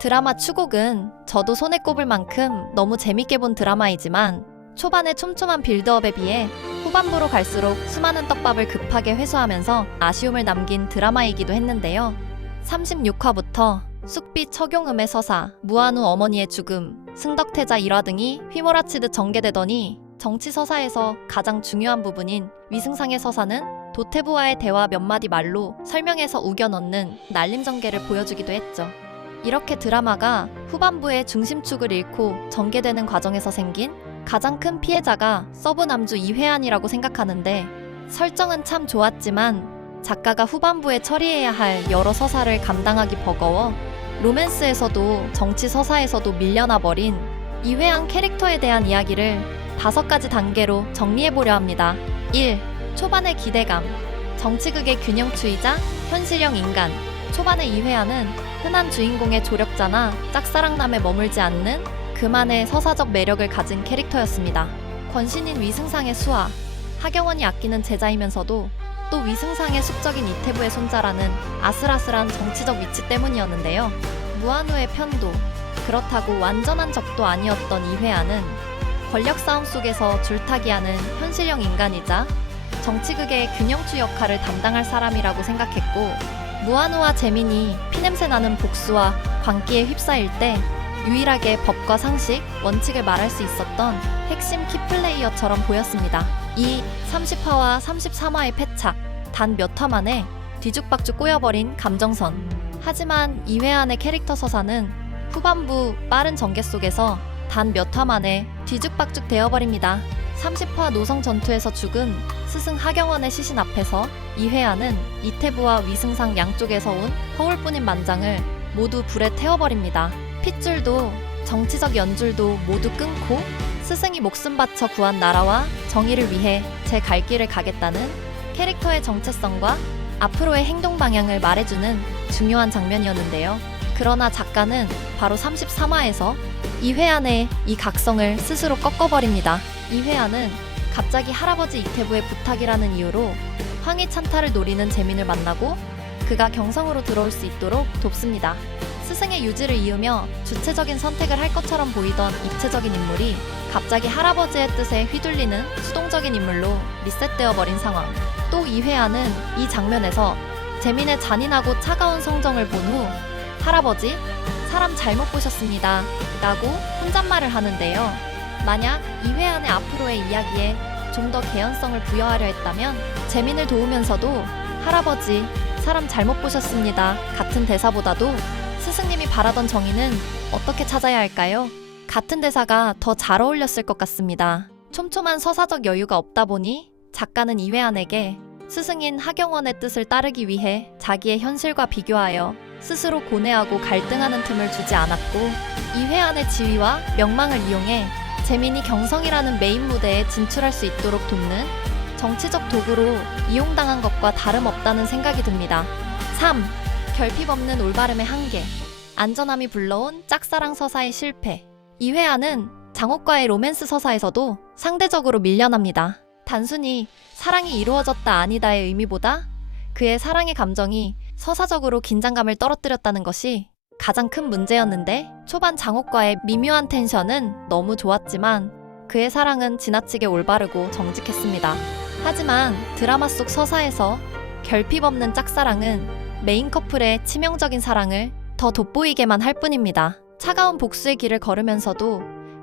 드라마 추곡은 저도 손에 꼽을 만큼 너무 재밌게 본 드라마이지만 초반의 촘촘한 빌드업에 비해 후반부로 갈수록 수많은 떡밥을 급하게 회수하면서 아쉬움을 남긴 드라마이기도 했는데요. 36화부터 쑥빛 처경음의 서사, 무한우 어머니의 죽음, 승덕태자 일화 등이 휘몰아치듯 전개되더니 정치 서사에서 가장 중요한 부분인 위승상의 서사는 도태부와의 대화 몇 마디 말로 설명해서 우겨 넣는 날림 전개를 보여주기도 했죠. 이렇게 드라마가 후반부의 중심축을 잃고 전개되는 과정에서 생긴 가장 큰 피해자가 서브 남주 이회안이라고 생각하는데, 설정은 참 좋았지만 작가가 후반부에 처리해야 할 여러 서사를 감당하기 버거워 로맨스에서도 정치 서사에서도 밀려나 버린 이회안 캐릭터에 대한 이야기를 5가지 단계로 정리해보려 합니다. 1. 초반의 기대감. 정치극의 균형추이자 현실형 인간. 초반의 이회안은 흔한 주인공의 조력자나 짝사랑남에 머물지 않는 그만의 서사적 매력을 가진 캐릭터였습니다. 권신인 위승상의 수하, 하경원이 아끼는 제자이면서도 또 위승상의 숙적인 이태부의 손자라는 아슬아슬한 정치적 위치 때문이었는데요. 무한우의 편도, 그렇다고 완전한 적도 아니었던 이회안은 권력 싸움 속에서 줄타기하는 현실형 인간이자 정치극의 균형추 역할을 담당할 사람이라고 생각했고, 무한우와 재민이 피냄새 나는 복수와 광기에 휩싸일 때 유일하게 법과 상식, 원칙을 말할 수 있었던 핵심 키플레이어처럼 보였습니다. 이 30화와 33화의 패착, 단 몇 화 만에 뒤죽박죽 꼬여버린 감정선. 하지만 이회안의 캐릭터 서사는 후반부 빠른 전개 속에서 단 몇 화 만에 뒤죽박죽 되어버립니다. 30화 노성 전투에서 죽은 스승 하경원의 시신 앞에서 이회안은 이태부와 위승상 양쪽에서 온 허울뿐인 만장을 모두 불에 태워버립니다. 핏줄도 정치적 연줄도 모두 끊고 스승이 목숨 바쳐 구한 나라와 정의를 위해 제 갈 길을 가겠다는 캐릭터의 정체성과 앞으로의 행동 방향을 말해주는 중요한 장면이었는데요. 그러나 작가는 바로 33화에서 이회안의 이 각성을 스스로 꺾어버립니다. 이회안은 갑자기 할아버지 이태부의 부탁이라는 이유로 황희찬타를 노리는 재민을 만나고 그가 경성으로 들어올 수 있도록 돕습니다. 스승의 유지를 이으며 주체적인 선택을 할 것처럼 보이던 입체적인 인물이 갑자기 할아버지의 뜻에 휘둘리는 수동적인 인물로 리셋되어 버린 상황. 또 이회안은 이 장면에서 재민의 잔인하고 차가운 성정을 본 후 할아버지, 사람 잘못 보셨습니다 라고 혼잣말을 하는데요. 만약 이회안의 앞으로의 이야기에 좀 더 개연성을 부여하려 했다면 재민을 도우면서도 할아버지, 사람 잘못 보셨습니다 같은 대사보다도 스승님이 바라던 정의는 어떻게 찾아야 할까요? 같은 대사가 더 잘 어울렸을 것 같습니다. 촘촘한 서사적 여유가 없다 보니 작가는 이회안에게 스승인 하경원의 뜻을 따르기 위해 자기의 현실과 비교하여 스스로 고뇌하고 갈등하는 틈을 주지 않았고, 이회안의 지위와 명망을 이용해 재민이 경성이라는 메인 무대에 진출할 수 있도록 돕는 정치적 도구로 이용당한 것과 다름없다는 생각이 듭니다. 3. 결핍 없는 올바름의 한계. 안전함이 불러온 짝사랑 서사의 실패. 이회안은 장옥과의 로맨스 서사에서도 상대적으로 밀려납니다. 단순히 사랑이 이루어졌다 아니다의 의미보다 그의 사랑의 감정이 서사적으로 긴장감을 떨어뜨렸다는 것이 가장 큰 문제였는데, 초반 장옥과의 미묘한 텐션은 너무 좋았지만 그의 사랑은 지나치게 올바르고 정직했습니다. 하지만 드라마 속 서사에서 결핍 없는 짝사랑은 메인 커플의 치명적인 사랑을 더 돋보이게만 할 뿐입니다. 차가운 복수의 길을 걸으면서도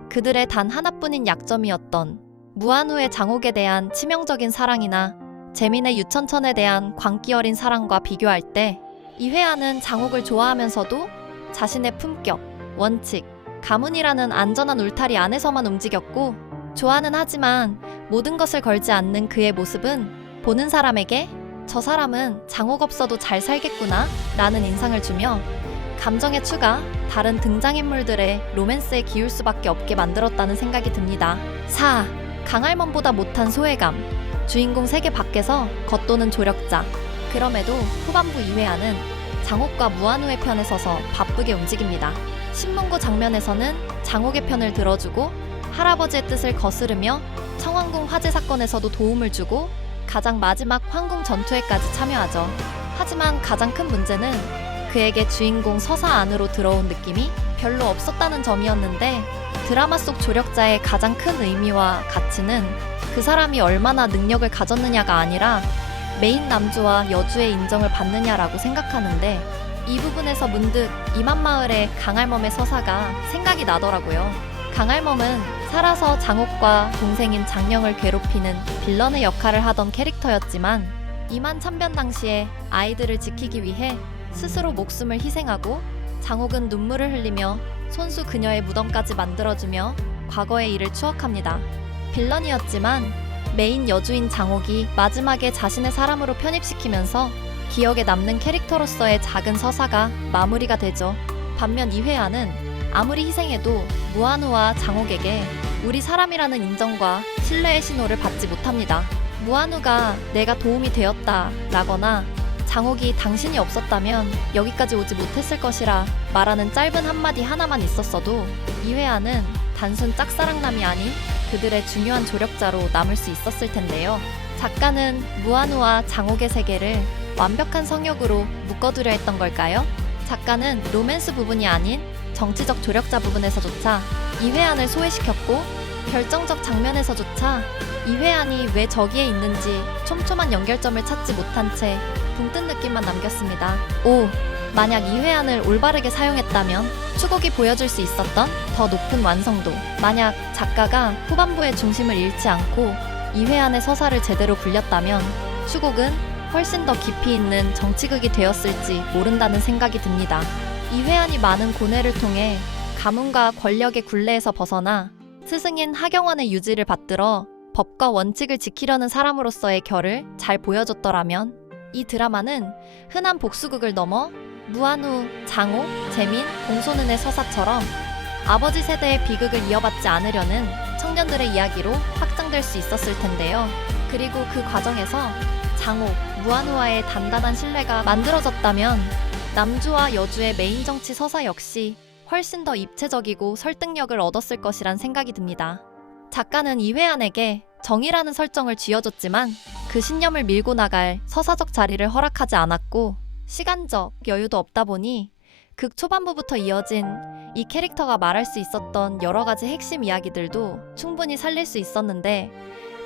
그들의 단 하나뿐인 약점이었던 무한우의 장옥에 대한 치명적인 사랑이나 재민의 유천천에 대한 광기 어린 사랑과 비교할 때 이회안은 장옥을 좋아하면서도 자신의 품격, 원칙, 가문이라는 안전한 울타리 안에서만 움직였고, 좋아는 하지만 모든 것을 걸지 않는 그의 모습은 보는 사람에게 저 사람은 장옥 없어도 잘 살겠구나 라는 인상을 주며 감정의 추가, 다른 등장인물들의 로맨스에 기울 수밖에 없게 만들었다는 생각이 듭니다. 4. 강할멈보다 못한 소외감. 주인공 세계 밖에서 겉도는 조력자. 그럼에도 후반부 이회안은 장옥과 무한우의 편에 서서 바쁘게 움직입니다. 신문고 장면에서는 장옥의 편을 들어주고 할아버지의 뜻을 거스르며 청왕궁 화재 사건에서도 도움을 주고 가장 마지막 황궁 전투에까지 참여하죠. 하지만 가장 큰 문제는 그에게 주인공 서사 안으로 들어온 느낌이 별로 없었다는 점이었는데, 드라마 속 조력자의 가장 큰 의미와 가치는 그 사람이 얼마나 능력을 가졌느냐가 아니라 메인 남주와 여주의 인정을 받느냐라고 생각하는데, 이 부분에서 문득 이만마을의 강할멈의 서사가 생각이 나더라고요. 강할멈은 살아서 장옥과 동생인 장령을 괴롭히는 빌런의 역할을 하던 캐릭터였지만, 이만 참변 당시에 아이들을 지키기 위해 스스로 목숨을 희생하고, 장옥은 눈물을 흘리며 손수 그녀의 무덤까지 만들어주며 과거의 일을 추억합니다. 빌런이었지만 메인 여주인 장옥이 마지막에 자신의 사람으로 편입시키면서 기억에 남는 캐릭터로서의 작은 서사가 마무리가 되죠. 반면 이회아는 아무리 희생해도 무한우와 장옥에게 우리 사람이라는 인정과 신뢰의 신호를 받지 못합니다. 무한우가 내가 도움이 되었다 라거나 장옥이 당신이 없었다면 여기까지 오지 못했을 것이라 말하는 짧은 한마디 하나만 있었어도 이회아는 단순 짝사랑남이 아닌 그들의 중요한 조력자로 남을 수 있었을 텐데요. 작가는 무한우와 장옥의 세계를 완벽한 성역으로 묶어두려 했던 걸까요? 작가는 로맨스 부분이 아닌 정치적 조력자 부분에서조차 이회안을 소외시켰고, 결정적 장면에서조차 이회안이 왜 저기에 있는지 촘촘한 연결점을 찾지 못한 채 붕뜬 느낌만 남겼습니다. 만약 이회안을 올바르게 사용했다면 추곡이 보여줄 수 있었던 더 높은 완성도, 만약 작가가 후반부의 중심을 잃지 않고 이회안의 서사를 제대로 굴렸다면 추곡은 훨씬 더 깊이 있는 정치극이 되었을지 모른다는 생각이 듭니다. 이회안이 많은 고뇌를 통해 가문과 권력의 굴레에서 벗어나 스승인 하경원의 유지를 받들어 법과 원칙을 지키려는 사람으로서의 결을 잘 보여줬더라면, 이 드라마는 흔한 복수극을 넘어 무한우, 장옥, 재민, 공손은의 서사처럼 아버지 세대의 비극을 이어받지 않으려는 청년들의 이야기로 확장될 수 있었을 텐데요. 그리고 그 과정에서 장옥, 무한우와의 단단한 신뢰가 만들어졌다면 남주와 여주의 메인 정치 서사 역시 훨씬 더 입체적이고 설득력을 얻었을 것이란 생각이 듭니다. 작가는 이회안에게 정의라는 설정을 쥐어줬지만 그 신념을 밀고 나갈 서사적 자리를 허락하지 않았고, 시간적 여유도 없다 보니 극 초반부부터 이어진 이 캐릭터가 말할 수 있었던 여러 가지 핵심 이야기들도 충분히 살릴 수 있었는데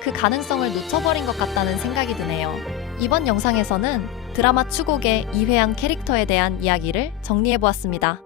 그 가능성을 놓쳐버린 것 같다는 생각이 드네요. 이번 영상에서는 드라마 추곡의 이회안 캐릭터에 대한 이야기를 정리해보았습니다.